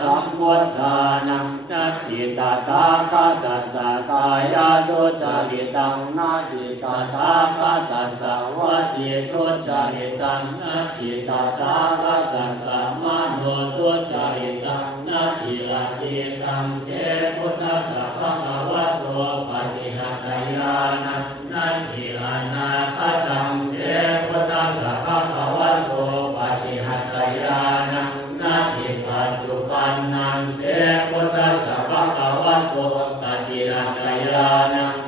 สัมพุทธานังนัตถิตถาคตัสสะกายทุจริตังนัตถิตถาคตัสสะวจีทุจริตังนัตถิตถาคตัสสะมโนทุจริตังนัตถิลติตังเสพุทธัสสะภะคะวะโตปฏิหัตถยานังนัตถิอนาคตังเสพุทธัสสะภะคะวะโตปฏิหัตถยานังนาทิปัจจุบันนังเสพุทธัสสะภะคะวะโตปฏิหัตถยานัง